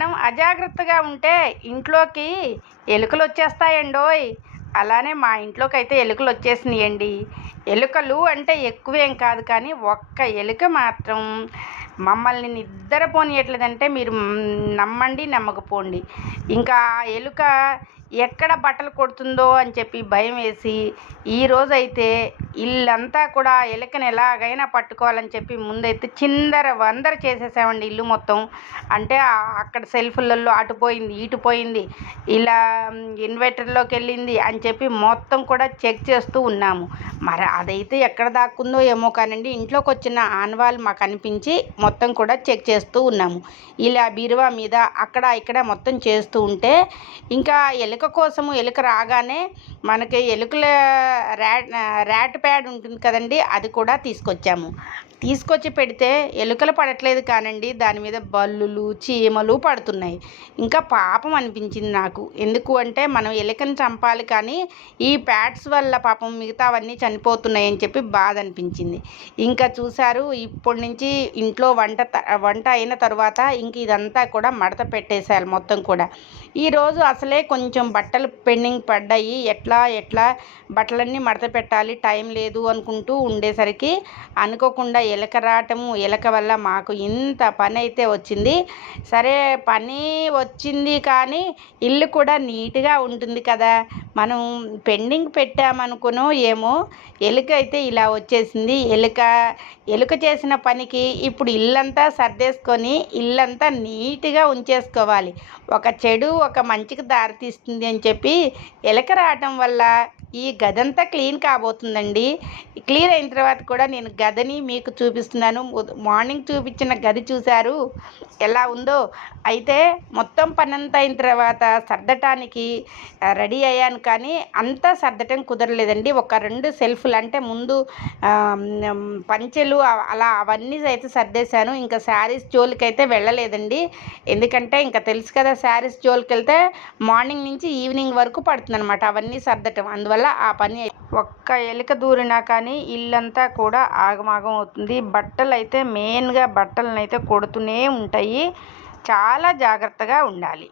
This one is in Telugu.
మనం అజాగ్రత్తగా ఉంటే ఇంట్లోకి ఎలుకలు వచ్చేస్తాయండోయ్. అలానే మా ఇంట్లోకి అయితే ఎలుకలు వచ్చేసినాయండి. ఎలుకలు అంటే ఎక్కువేం కాదు, కానీ ఒక్క ఎలుక మాత్రం మమ్మల్ని నిద్రపోనియట్లేదంటే మీరు నమ్మండి నమ్మకపోండి. ఇంకా ఆ ఎలుక ఎక్కడ బట్టలు కొడుతుందో అని చెప్పి భయం వేసి ఈరోజైతే ఇల్లంతా కూడా ఆ ఎలుకని ఎలాగైనా పట్టుకోవాలని చెప్పి ముందైతే చిందర వందర చేసేసామండి ఇల్లు మొత్తం. అంటే అక్కడ సెల్ఫులలో అటు పోయింది ఇటు పోయింది, ఇలా ఇన్వర్టర్లోకి వెళ్ళింది అని చెప్పి మొత్తం కూడా చెక్ చేస్తూ ఉన్నాము. మరి అదైతే ఎక్కడ దాక్కుందో ఏమో కానండి, ఇంట్లోకి వచ్చిన ఆనవాళ్ళు మాకు అనిపించి మొత్తం కూడా చెక్ చేస్తూ ఉన్నాము. ఇలా బీరువా మీద అక్కడ ఇక్కడ మొత్తం చేస్తూ ఉంటే ఇంకా ఎలుక కోసము ఎలుక రాగానే మనకి ఎలుకల ర్యాట్ ప్యాడ్ ఉంటుంది కదండి, అది కూడా తీసుకొచ్చి పెడితే ఎలుకలు పడట్లేదు కానండి, దాని మీద బల్లులు చీమలు పడుతున్నాయి. ఇంకా పాపం అనిపించింది నాకు. ఎందుకు అంటే మనం ఎలుకని చంపాలి, కానీ ఈ ప్యాడ్స్ వల్ల పాపం మిగతావన్నీ చనిపోతున్నాయి అని చెప్పి బాధ అనిపించింది. ఇంకా చూశారు, ఇప్పటి నుంచి ఇంట్లో వంట అయిన తర్వాత ఇంక ఇదంతా కూడా మడత పెట్టేసేయాలి మొత్తం కూడా. ఈరోజు అసలే కొంచెం బట్టలు పెండింగ్ పడ్డాయి, ఎట్లా బట్టలన్నీ మడత పెట్టాలి, టైం లేదు అనుకుంటూ ఉండేసరికి అనుకోకుండా ఎలక రావటము, ఎలక వల్ల మాకు ఇంత పని అయితే వచ్చింది. సరే పని వచ్చింది, కానీ ఇల్లు కూడా నీట్గా ఉంటుంది కదా. మనం పెండింగ్ పెట్టామనుకునో ఏమో, ఎలుక అయితే ఇలా వచ్చేసింది. ఎలుక చేసిన పనికి ఇప్పుడు ఇల్లంతా సర్దేసుకొని ఇల్లంతా నీట్గా ఉంచేసుకోవాలి. ఒక చెడు ఒక మంచికి దారితీస్తుంది అని చెప్పి ఎలుక రావటం వల్ల ఈ గదంతా క్లీన్ కాబోతుందండి. క్లీన్ అయిన తర్వాత కూడా నేను గదని మీకు చూపిస్తున్నాను. మార్నింగ్ చూపించిన గది చూశారు ఎలా ఉందో. అయితే మొత్తం పనంతా అయిన తర్వాత సర్దటానికి రెడీ అయ్యాను, కానీ అంతా సర్దటం కుదరలేదండి. ఒక 2 సెల్ఫ్లు అంటే ముందు పంచెలు అలా అవన్నీ అయితే సర్దేశాను. ఇంకా శారీస్ జోలికి అయితే వెళ్ళలేదండి. ఎందుకంటే ఇంకా తెలుసు కదా, శారీస్ జోలికి వెళ్తే మార్నింగ్ నుంచి ఈవినింగ్ వరకు పడుతుందన్నమాట అవన్నీ సర్దటం. అందువల్ల ఆ పని ఒక్క ఎలుక దూరినా కానీ ఇల్లంతా కూడా ఆగమాగం అవుతుంది. బట్టలు అయితే మెయిన్గా బట్టలను అయితే కొడుతూనే ఉంటాయి. చాలా జాగ్రత్తగా ఉండాలి.